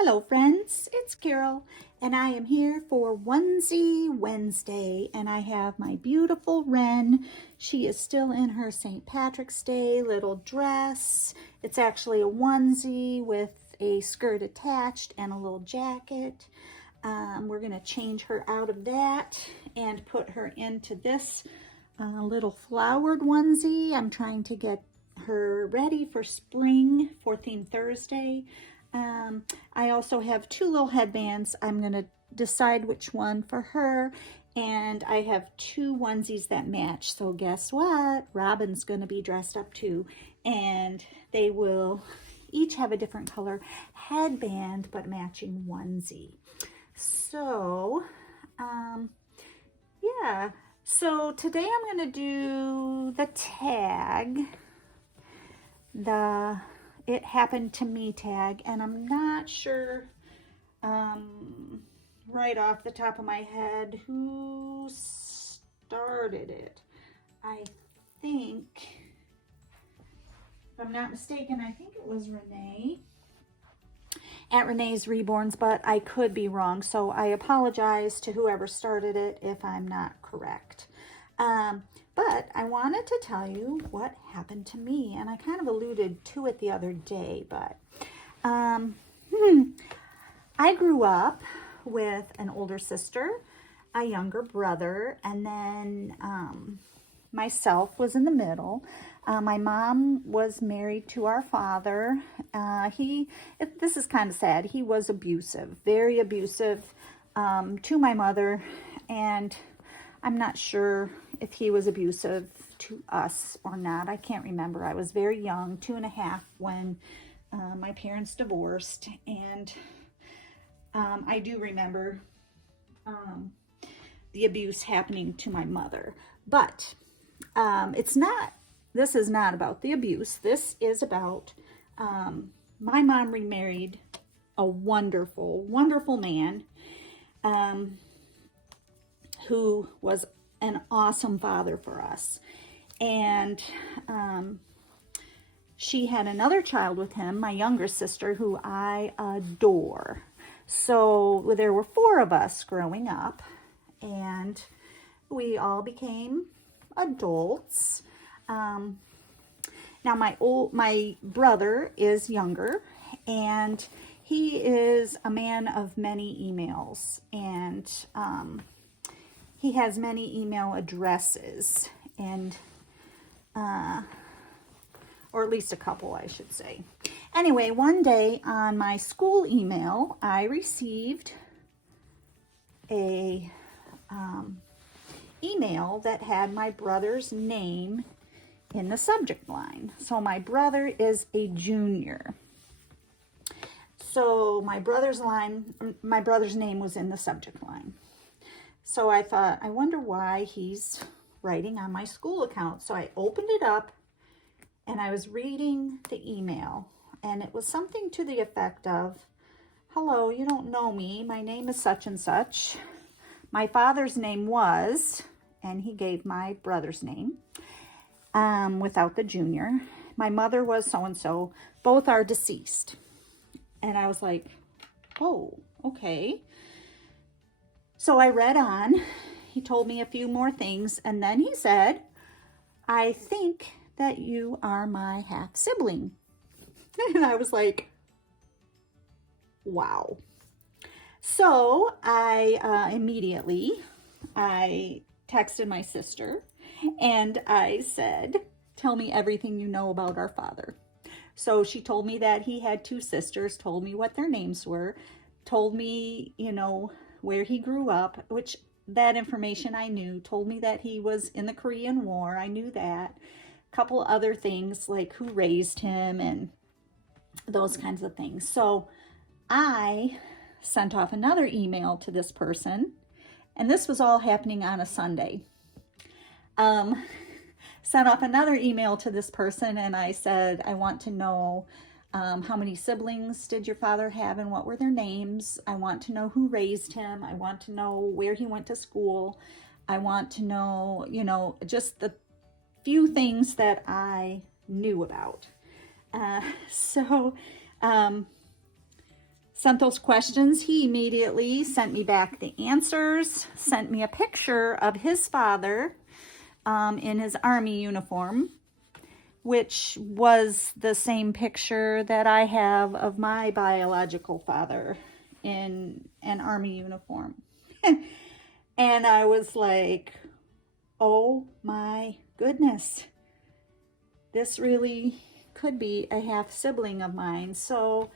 Hello friends, it's Carol and I am here for Onesie Wednesday and I have my beautiful Wren. She is still in her St. Patrick's Day little dress. It's actually a onesie with a skirt attached and a little jacket. We're going to change her out of that and put her into this little flowered onesie. I'm trying to get her ready for spring for Theme Thursday. I also have two little headbands. I'm going to decide which one for her. And I have two onesies that match. So guess what? Robin's going to be dressed up too. And they will each have a different color headband, but matching onesie. So, yeah. So today I'm going to do the tag. It happened to me tag, and I'm not sure right off the top of my head who started it. I think, if I'm not mistaken, I think it was Renee at Renee's Reborns, but I could be wrong, so I apologize to whoever started it if I'm not correct. But I wanted to tell you what happened to me, and I kind of alluded to it the other day, but I grew up with an older sister, a younger brother, and then myself was in the middle. My mom was married to our father. This is kind of sad. He was abusive, very abusive to my mother, and I'm not sure if he was abusive to us or not. I can't remember. I was very young, 2.5, when my parents divorced, and I do remember the abuse happening to my mother. But this is not about the abuse. This is about my mom remarried a wonderful, wonderful man who was an awesome father for us. And she had another child with him, my younger sister, who I adore. So there were 4 of us growing up, and we all became adults. Now my brother is younger, and he is a man of many emails, and he has many email addresses, and or at least a couple, I should say. Anyway, one day on my school email, I received a email that had my brother's name in the subject line. So my brother is a junior. So my brother's name was in the subject line. So I thought, I wonder why he's writing on my school account. So I opened it up and I was reading the email, and it was something to the effect of, "Hello, you don't know me. My name is such and such. My father's name was," and he gave my brother's name without the junior. "My mother was so-and-so. Both are deceased." And I was like, oh, okay. So I read on. He told me a few more things, and then he said, "I think that you are my half sibling." And I was like, wow. So I immediately texted my sister and I said, "Tell me everything you know about our father." So she told me that he had 2 sisters, told me what their names were, told me, where he grew up, which that information I knew, told me that he was in the Korean War. I knew that. A couple other things like who raised him and those kinds of things. So I sent off another email to this person, and this was all happening on a Sunday. Sent off another email to this person, and I said, "I want to know how many siblings did your father have and what were their names? I want to know who raised him. I want to know where he went to school. I want to know, just the few things that I knew about." So sent those questions, he immediately sent me back the answers, sent me a picture of his father in his Army uniform, which was the same picture that I have of my biological father in an Army uniform. And I was like, oh my goodness, this really could be a half sibling of mine. So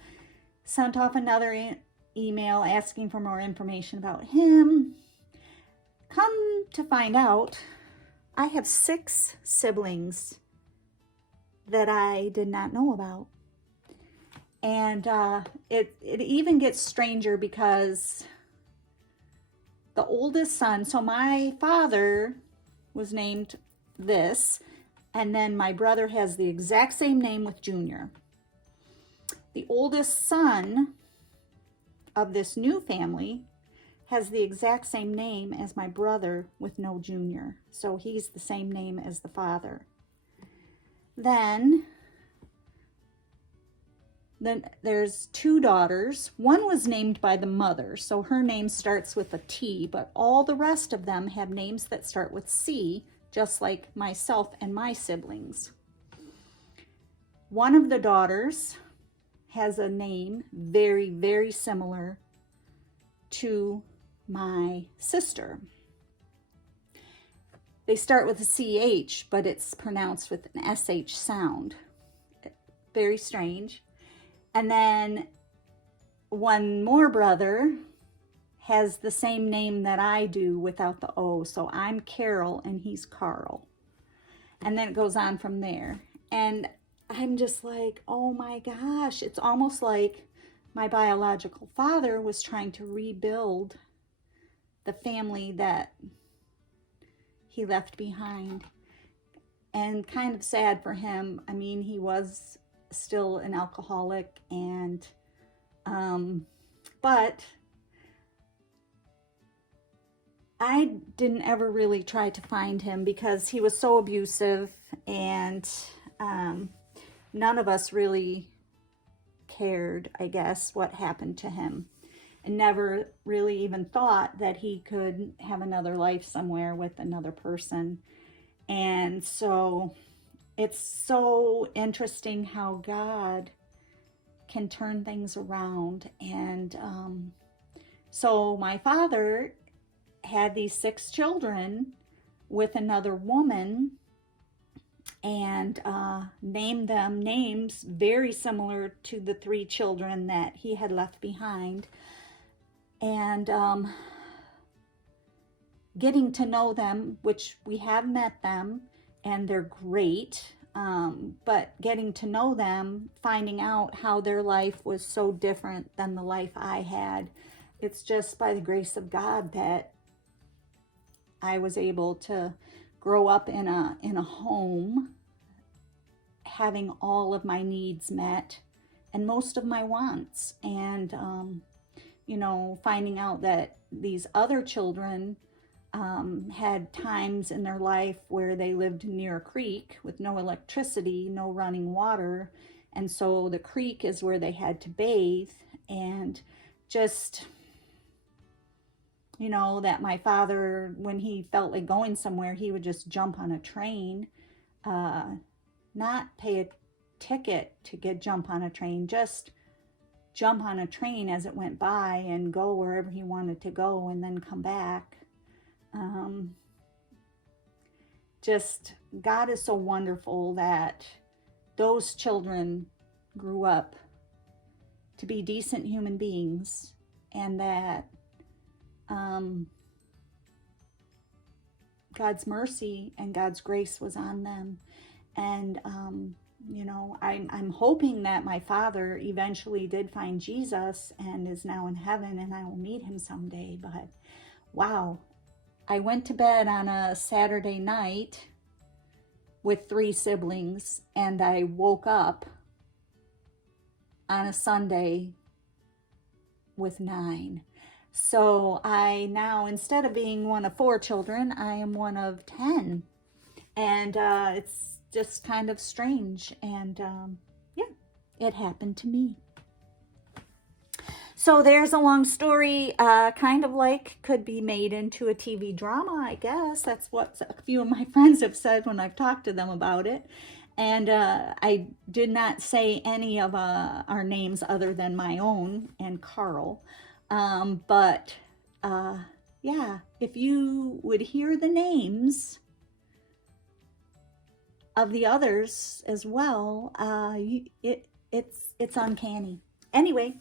sent off another email asking for more information about him. Come to find out, I have 6 siblings that I did not know about. And it even gets stranger because the oldest son, so my father was named this, and then my brother has the exact same name with Junior. The oldest son of this new family has the exact same name as my brother with no Junior. So he's the same name as the father. Then there's 2 daughters. One was named by the mother, so her name starts with a T, but all the rest of them have names that start with C, just like myself and my siblings. One of the daughters has a name very, very similar to my sister. They start with a CH, but it's pronounced with an SH sound. Very strange. And then one more brother has the same name that I do without the O. So I'm Carol and he's Carl. And then it goes on from there. And I'm just like, oh my gosh, it's almost like my biological father was trying to rebuild the family that he left behind. And kind of sad for him. I mean, he was still an alcoholic, and but I didn't ever really try to find him because he was so abusive, and none of us really cared, I guess, what happened to him, and never really even thought that he could have another life somewhere with another person. And so it's so interesting how God can turn things around. And so my father had these 6 children with another woman, and named them names very similar to the 3 children that he had left behind. And getting to know them, which we have met them, and they're great, but getting to know them, finding out how their life was so different than the life I had, it's just by the grace of God that I was able to grow up in a home, having all of my needs met and most of my wants. And you know, finding out that these other children had times in their life where they lived near a creek with no electricity, no running water, and so the creek is where they had to bathe. And just, you know, that my father, when he felt like going somewhere, he would just jump on a train, not pay a ticket to jump on a train, just jump on a train as it went by and go wherever he wanted to go and then come back. Just God is so wonderful that those children grew up to be decent human beings, and that God's mercy and God's grace was on them. And you know, I'm hoping that my father eventually did find Jesus and is now in heaven, and I will meet him someday. But wow, I went to bed on a Saturday night with 3 siblings, and I woke up on a Sunday with 9. So I now, instead of being one of 4 children, I am one of 10. And it's just kind of strange. And yeah, it happened to me. So there's a long story, kind of like could be made into a TV drama, I guess. That's what a few of my friends have said when I've talked to them about it. And I did not say any of our names other than my own and Carl. But yeah, if you would hear the names of the others as well, it's uncanny. Anyway,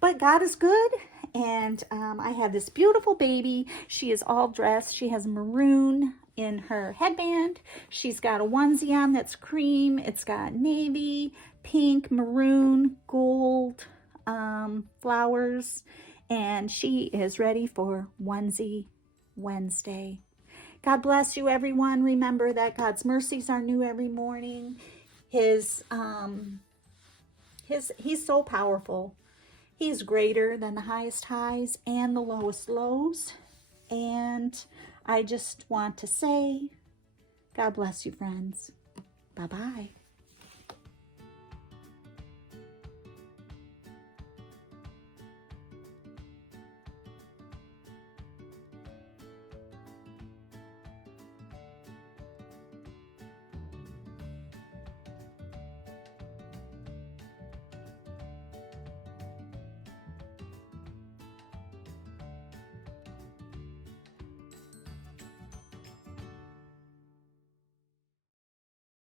but God is good, and I have this beautiful baby. She is all dressed. She has maroon in her headband. She's got a onesie on that's cream. It's got navy, pink, maroon, gold, flowers, and she is ready for Onesie Wednesday. God bless you, everyone. Remember that God's mercies are new every morning. He's so powerful. He's greater than the highest highs and the lowest lows. And I just want to say, God bless you, friends. Bye-bye.